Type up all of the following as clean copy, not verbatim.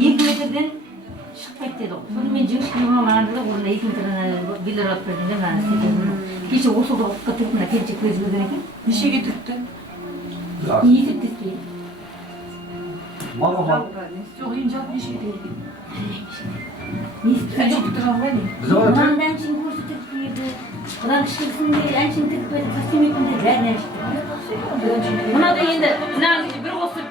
екі метрден шықпайды деді ғой. Соны мен жіңішке мамандығы орында 2 метрден билер алып бердім де мына істеген. Кеше осы да оққа тұрып мына келіншек көз көрген екен. Нешеге тұрыпты? Есептеспей. Мама. Жоқ, ең жалпы нешеге екен? Есептеспей. Әнші тұрған ба не? Мынанда әншін көрсетіп берді. Бұдан кішкісінде әншін тігіп берді. Костюмекінде бәрін әнші. Мынада енді мынаны бір қосып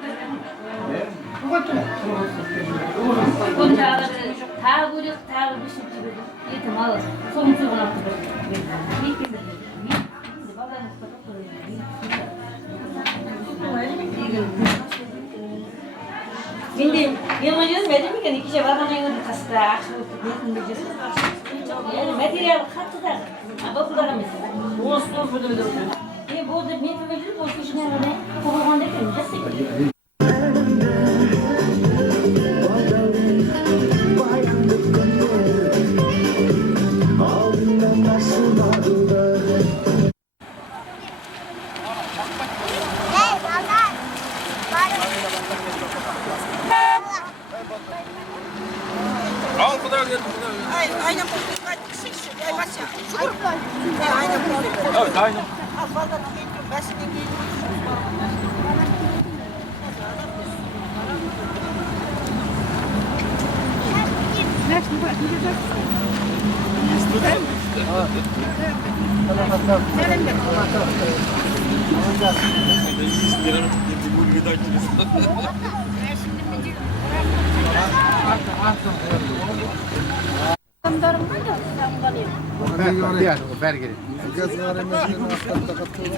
Kon çağları tağı görüyor, tağı düşüp çıkıyor. Yetim alır. Son suyunu atıyor. İyi ki de. Ben de yılmacağız verdim ki iki şey var bana yanında kastı akşam yapılmayacağız. Yani materyal kattı da. Ama bu kadar mesela. Olsun böyle böyle. Bu da ne böyle bu işin ne? Kovaman dedim. Nasıl? Aynen. Evet, aynen. Diğer ver geri. Gaz var emeklerini asfaltta katılıyor.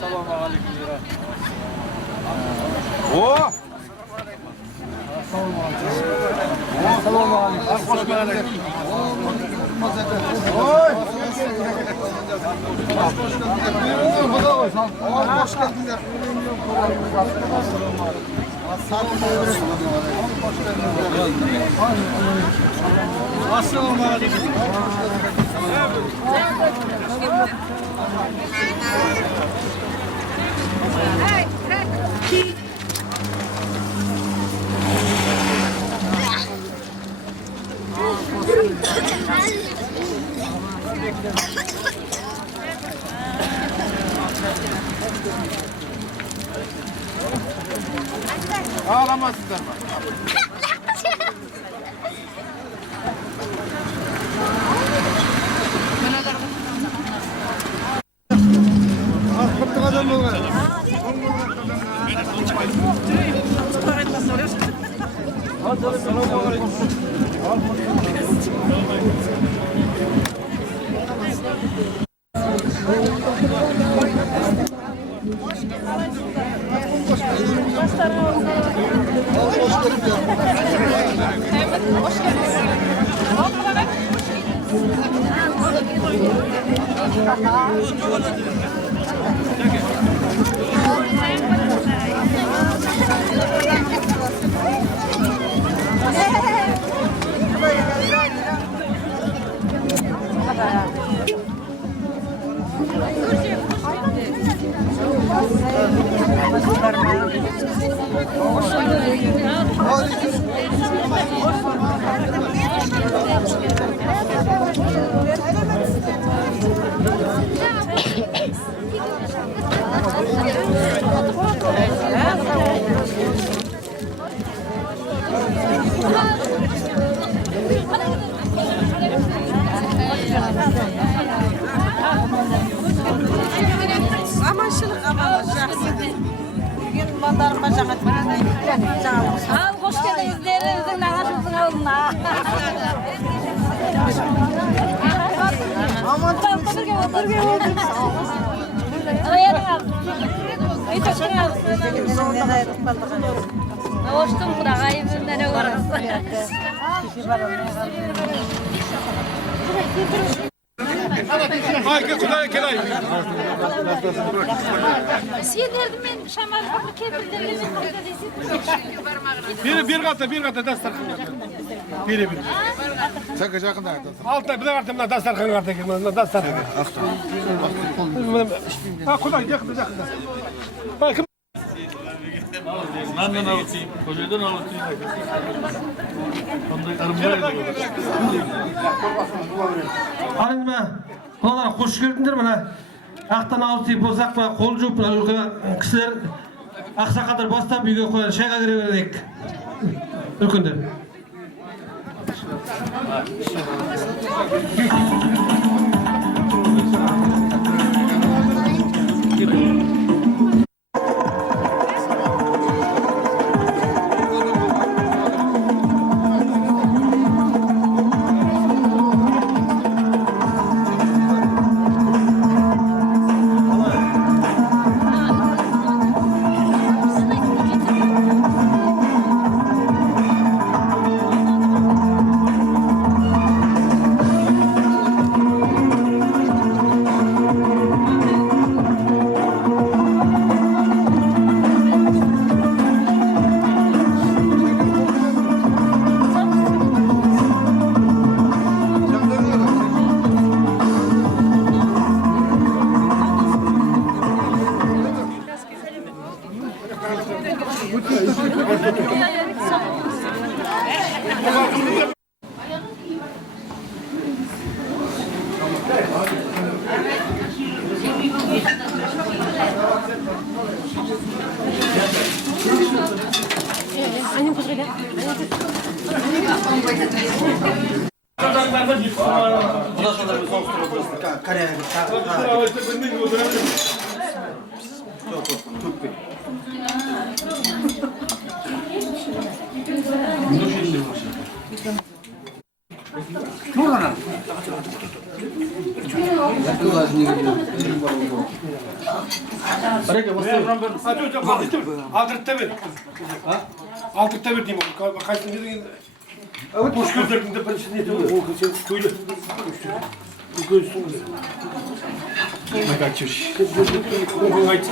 Selamun aleyküm. Oh! Selamun aleyküm. Hoş geldin. Oy! Hoş geldinler. Assalamu aleyküm. Ağlamazsınlar bak. Kırtık adam mı var? Hoş geldiniz. Değerinizin anasının oğluna. Aman tanrım. Hoştum bura kayıbında ne varası. Hayır, kulağına kelay. Sinirdim ben şamal kapı kebirleri. Bir kata dastarkan. Biri. Sen kaçakın da. Altta bir de kartımda dastarkan kartı girmez. Dastarkan. Ha kulağına yakında. Bakın. Benden alıtayım, kocadan alıtayım. Onda arımdaydı. Hanımlar, onlara hoş geldinler bana. Aktan altı bozak ve kol jupla kişiler aksa kadar bastan büyüge koyan şeyga gireverdik. Ülkünde. Altırtta bir diyeyim onu. Kaç tane dedin? Evet. Boş gözlerinde ben size yedim. O kızın kuyulu. Haydi açış. Bu haydi.